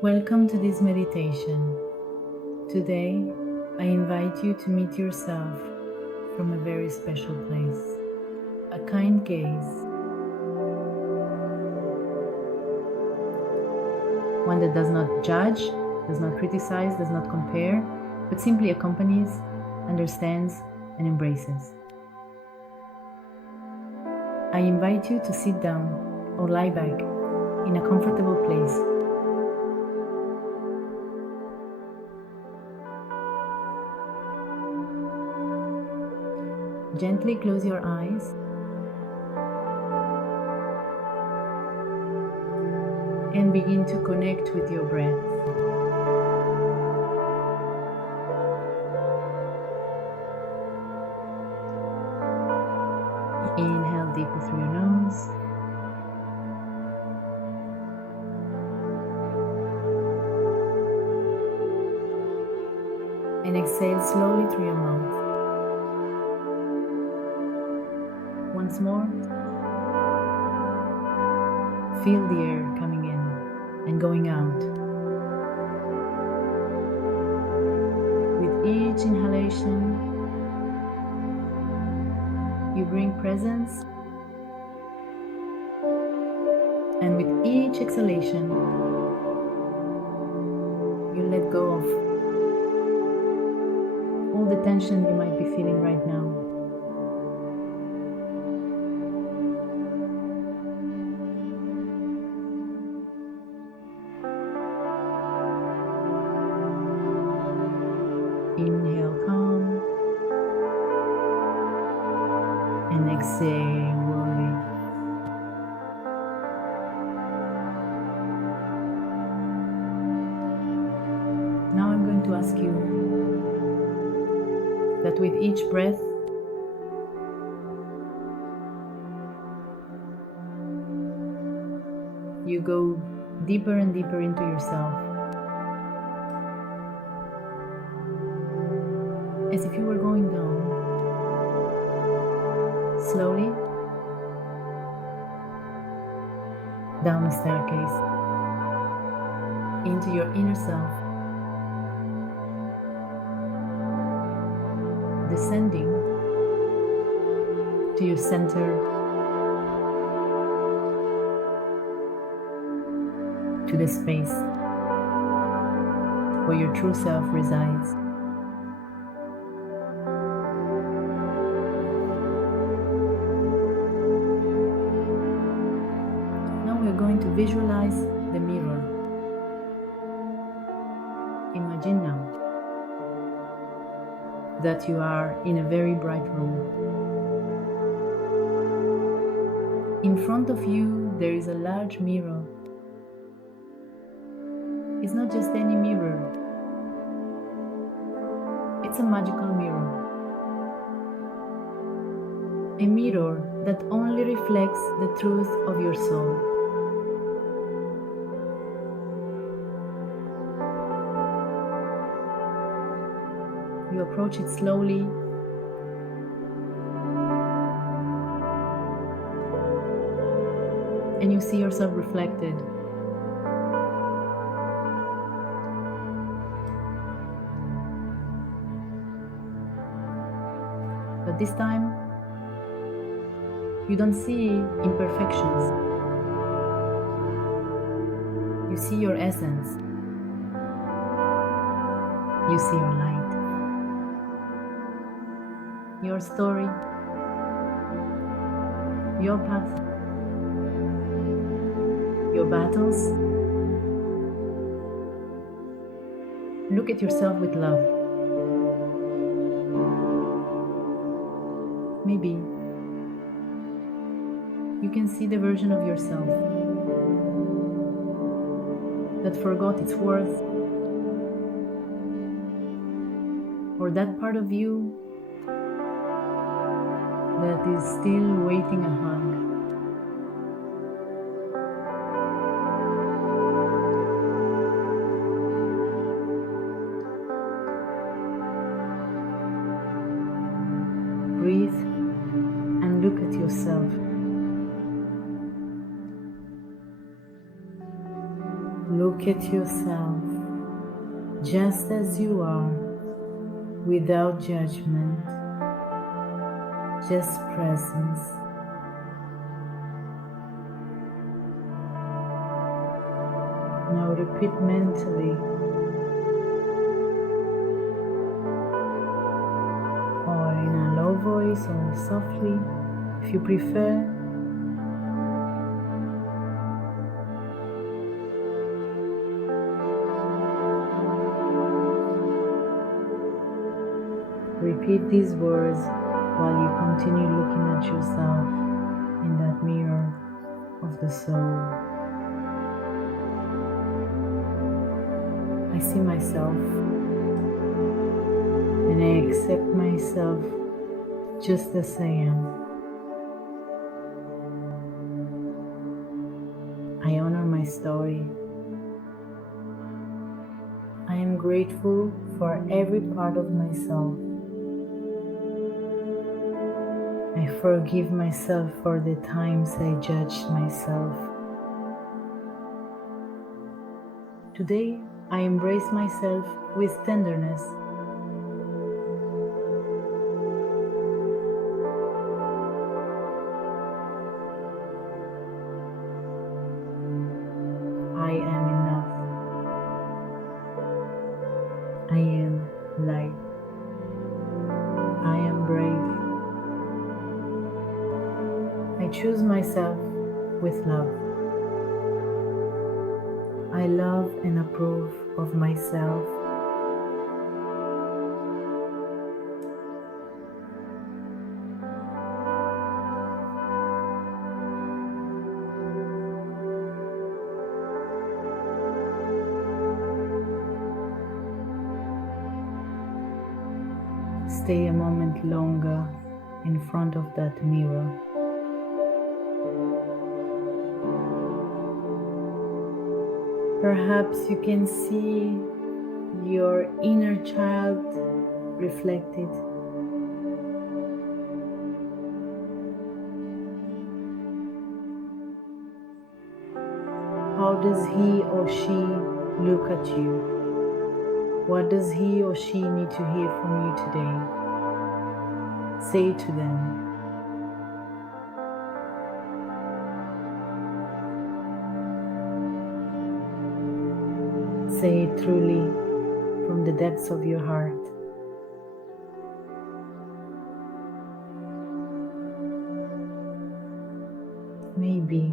Welcome to this meditation. Today, I invite you to meet yourself from a very special place. A kind gaze, one that does not judge, does not criticize, does not compare, but simply accompanies, understands, and embraces. I invite you to sit down or lie back in a comfortable place. Gently close your eyes and begin to connect with your breath. Inhale deeply through your nose. And exhale slowly through your mouth. Once more, feel the air coming in and going out. With each inhalation, you bring presence, and with each exhalation, you let go of all the tension you might be feeling right now. Inhale, calm, and exhale, worry. Now I'm going to ask you that with each breath, you go deeper and deeper into yourself, as if you were going down, slowly, down a staircase, into your inner self, descending to your center, to the space where your true self resides. Now we're going to visualize the mirror. Imagine now that you are in a very bright room. In front of you, there is a large mirror. It's not just any mirror. It's a magical mirror. A mirror that only reflects the truth of your soul. You approach it slowly, and you see yourself reflected. But this time, you don't see imperfections. You see your essence. You see your light. Your story. Your path. Your battles. Look at yourself with love. Maybe you can see the version of yourself that forgot its worth, or that part of you that is still waiting a hug. Breathe and look at yourself. Look Look at yourself just as you are, without judgment, just presence. Now repeat mentally or in a low voice or softly if you prefer. Repeat these words while you continue looking at yourself in that mirror of the soul. I see myself and I accept myself just as I am. I honor my story. I am grateful for every part of myself. I forgive myself for the times I judged myself. Today, I embrace myself with tenderness. I am enough. I am light. I am brave. I choose myself with love. I love and approve of myself. Stay a moment longer in front of that mirror. Perhaps you can see your inner child reflected. How does he or she look at you? What does he or she need to hear from you today? Say to them. Say it truly from the depths of your heart. Maybe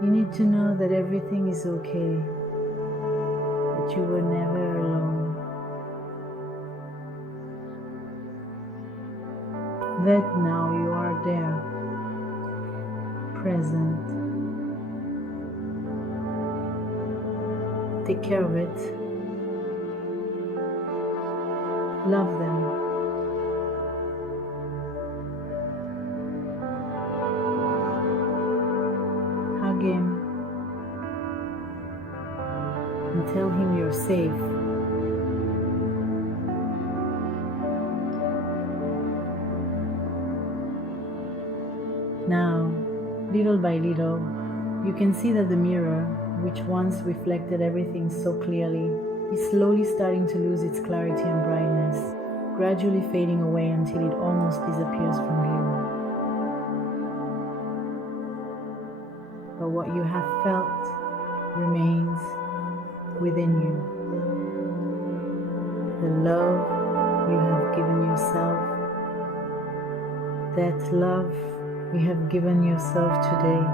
you need to know that everything is okay, that you were never alone, that now you are there, present. Take care of it. Love them. Hug him and tell him you're safe. Now, little by little, you can see that the mirror, which once reflected everything so clearly, is slowly starting to lose its clarity and brightness, gradually fading away until it almost disappears from view. But what you have felt remains within you. The love you have given yourself, that love you have given yourself today,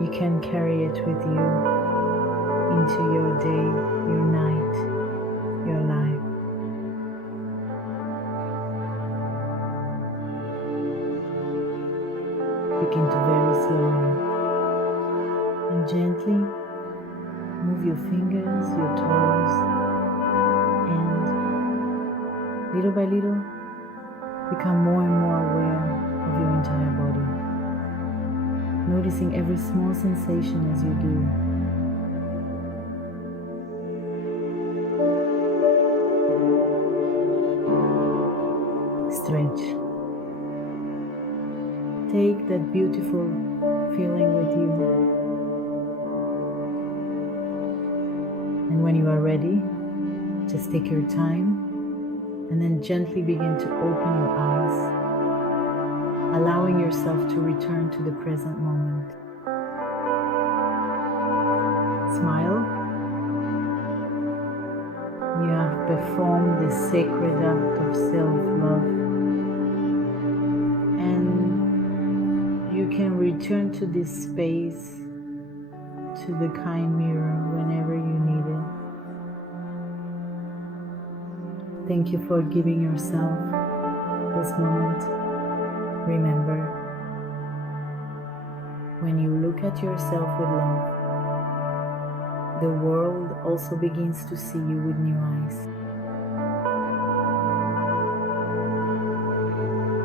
you can carry it with you into your day, your night, your life. Begin to very slowly and gently move your fingers, your toes, and little by little become more and more aware of your entire body, noticing every small sensation as you do. Stretch. take that beautiful feeling with you. And when you are ready, just take your time and then gently begin to open your eyes, allowing yourself to return to the present moment. Smile. You have performed this sacred act of self-love, and you can return to this space, to the kind mirror whenever you need it. Thank you for giving yourself this moment. Remember, when you look at yourself with love, the world also begins to see you with new eyes.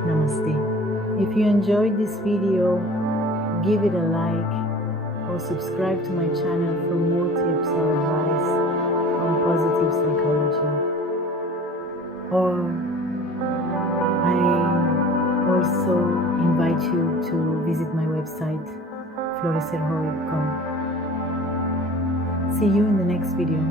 Namaste. If you enjoyed this video, give it a like or subscribe to my channel for more tips or advice on positive psychology. Or I also invite you to visit my website, florecerho.com. See you in the next video.